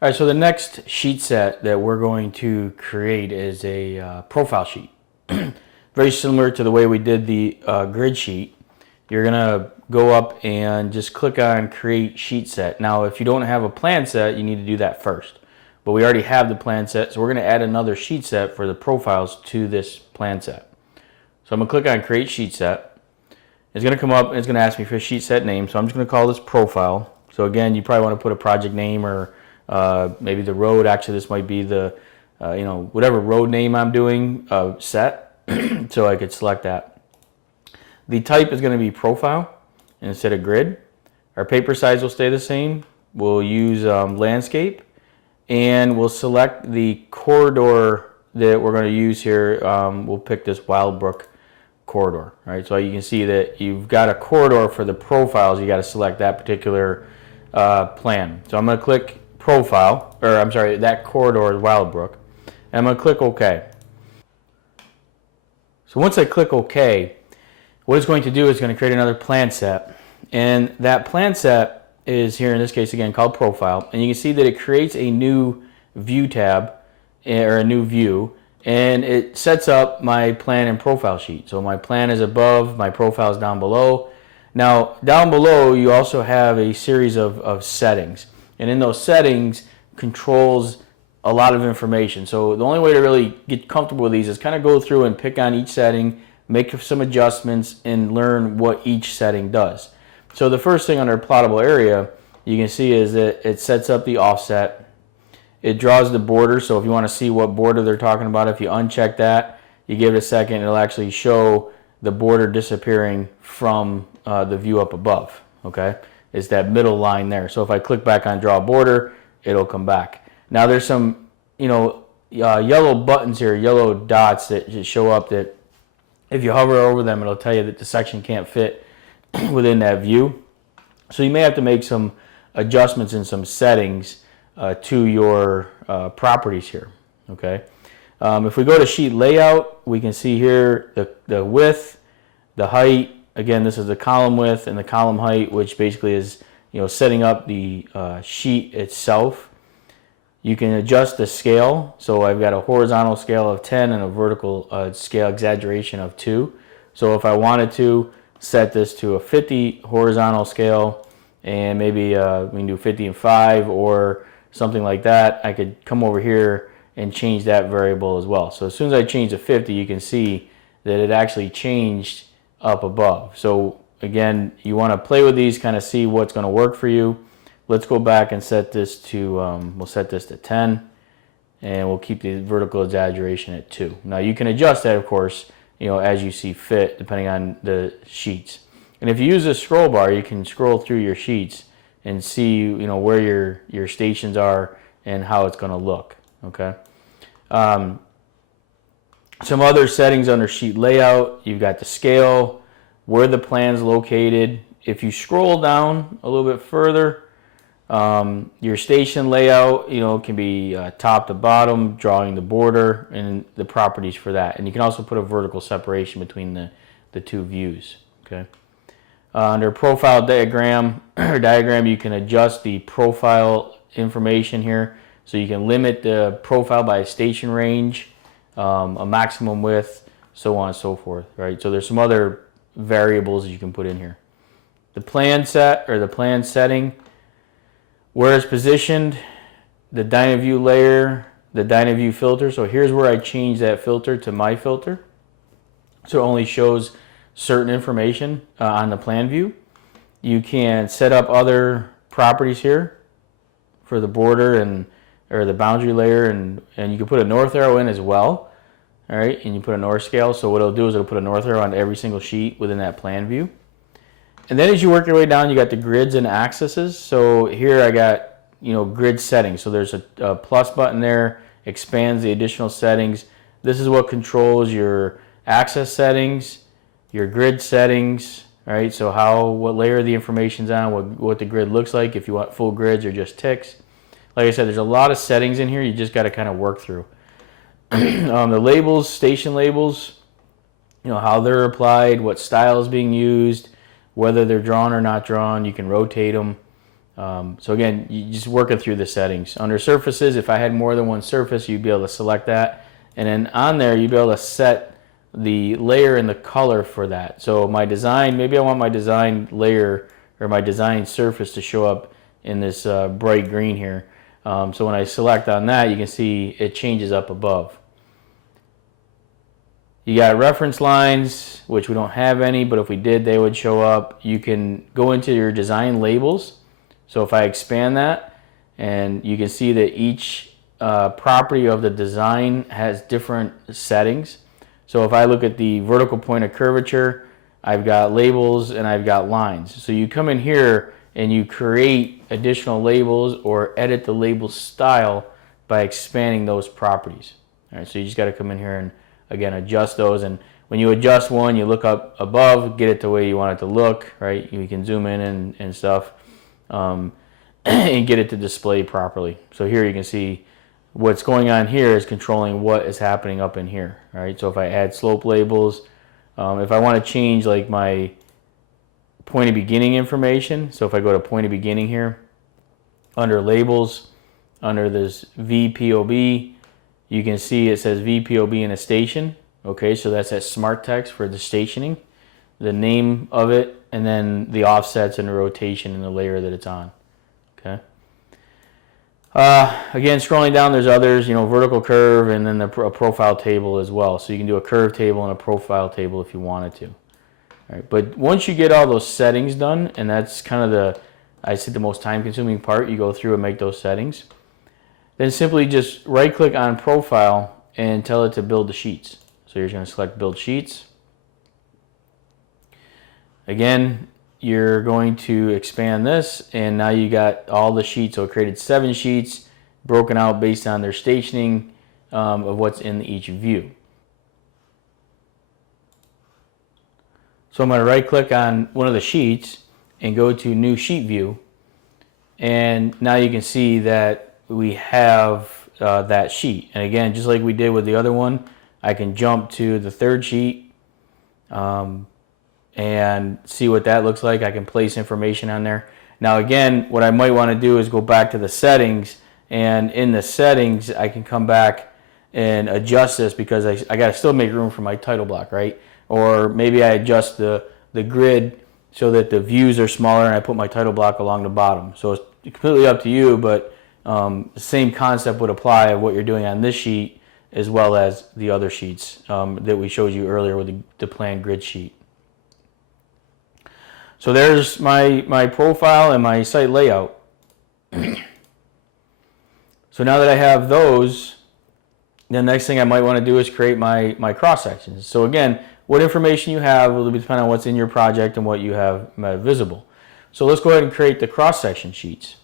All right, so the next sheet set that we're going to create is a profile sheet. Very similar to the way we did the grid sheet. You're gonna go up and just click on create sheet set. Now, if you don't have a plan set, you need to do that first. But we already have the plan set, so we're gonna add another sheet set for the profiles to this plan set. So I'm gonna click on create sheet set. It's gonna come up and it's gonna ask me for a sheet set name, so I'm just gonna call this profile. So again, you probably wanna put a project name or maybe the road. Actually, this might be the, whatever road name I'm doing set. So I could select that. The type is going to be profile instead of grid. Our paper size will stay the same. We'll use landscape, and we'll select the corridor that we're going to use here. We'll pick this Wildbrook corridor. Right. So you can see that you've got a corridor for the profiles. You got to select that particular plan. So I'm going to click profile, or I'm sorry, that corridor is Wildbrook, and I'm going to click OK. So once I click OK, what it's going to do is going to create another plan set, and that plan set is here in this case again called profile, and you can see that it creates a new view tab or a new view, and it sets up my plan and profile sheet. So my plan is above, my profile is down below. Now down below you also have a series of settings. And in those settings controls a lot of information. So the only way to really get comfortable with these is kind of go through and pick on each setting, make some adjustments, and learn what each setting does. So the first thing under plottable area you can see is that it sets up the offset. It draws the border, so if you want to see what border they're talking about, if you uncheck that, you give it a second, it'll actually show the border disappearing from the view up above. Okay. Is that middle line there. So if I click back on draw border, it'll come back. Now there's some, yellow buttons here, yellow dots that just show up that if you hover over them, it'll tell you that the section can't fit within that view. So you may have to make some adjustments in some settings to your properties here. Okay. If we go to sheet layout, we can see here the width, the height. Again, this is the column width and the column height, which basically is setting up the sheet itself. You can adjust the scale. So I've got a horizontal scale of 10 and a vertical scale exaggeration of 2. So if I wanted to set this to a 50 horizontal scale, and maybe we can do 50 and 5 or something like that, I could come over here and change that variable as well. So as soon as I change to 50, you can see that it actually changed up above. So again, you want to play with these, kind of see what's going to work for you. Let's go back and set this to, we'll set this to 10, and we'll keep the vertical exaggeration at 2. Now you can adjust that, of course, as you see fit, depending on the sheets. And if you use this scroll bar, you can scroll through your sheets and see, where your stations are and how it's going to look. Okay. Some other settings under sheet layout, you've got the scale, where the plan's located. If you scroll down a little bit further, your station layout, can be top to bottom, drawing the border, and the properties for that. And you can also put a vertical separation between the two views. Okay. Under profile diagram, you can adjust the profile information here. So you can limit the profile by a station range, a maximum width, so on and so forth, right? So there's some other variables you can put in here. The plan set or the plan setting, where it's positioned, the DynaView layer, the DynaView filter. So here's where I change that filter to my filter. So it only shows certain information on the plan view. You can set up other properties here for the border or the boundary layer, and you can put a north arrow in as well. All right, and you put a north scale. So what it'll do is it'll put a north arrow on every single sheet within that plan view. And then as you work your way down, you got the grids and axes. So here I got grid settings. So there's a plus button there, expands the additional settings. This is what controls your axis settings, your grid settings. All right, so what layer the information's on, what the grid looks like, if you want full grids or just ticks. Like I said, there's a lot of settings in here. You just got to kind of work through. The labels, station labels, how they're applied, what style is being used, whether they're drawn or not drawn. You can rotate them. So again, you just working through the settings. Under surfaces, if I had more than one surface, you'd be able to select that. And then on there, you'd be able to set the layer and the color for that. So my design, maybe I want my design layer or my design surface to show up in this bright green here. So when I select on that, you can see it changes up above. You got reference lines, which we don't have any, but if we did, they would show up. You can go into your design labels. So if I expand that, and you can see that each property of the design has different settings. So if I look at the vertical point of curvature, I've got labels and I've got lines. So you come in here and you create additional labels or edit the label style by expanding those properties. All right, so you just got to come in here and again adjust those. And when you adjust one, you look up above, get it the way you want it to look, right? You can zoom in and stuff and get it to display properly. So here you can see what's going on here is controlling what is happening up in here. All right, so if I add slope labels, if I want to change like my point of beginning information, so if I go to point of beginning here, under labels, under this VPOB, you can see it says VPOB in a station. Okay, so that's that smart text for the stationing, the name of it, and then the offsets and the rotation and the layer that it's on. Okay. Again, scrolling down, there's others, vertical curve, and then a profile table as well. So you can do a curve table and a profile table if you wanted to. All right, but once you get all those settings done, and that's kind of the most time-consuming part, you go through and make those settings. Then simply just right-click on profile and tell it to build the sheets. So you're just going to select build sheets. Again, you're going to expand this, and now you got all the sheets. So it created 7 sheets broken out based on their stationing of what's in each view. So I'm going to right click on one of the sheets and go to new sheet view, and now you can see that we have that sheet. And again, just like we did with the other one, I can jump to the third sheet and see what that looks like. I can place information on there. Now again, what I might want to do is go back to the settings, and in the settings I can come back and adjust this because I got to still make room for my title block, right? Or maybe I adjust the grid so that the views are smaller and I put my title block along the bottom. So it's completely up to you, but the same concept would apply of what you're doing on this sheet as well as the other sheets that we showed you earlier with the plan grid sheet. So there's my profile and my site layout. So now that I have those, the next thing I might want to do is create my cross sections. So again, what information you have will depend on what's in your project and what you have visible. So let's go ahead and create the cross section sheets.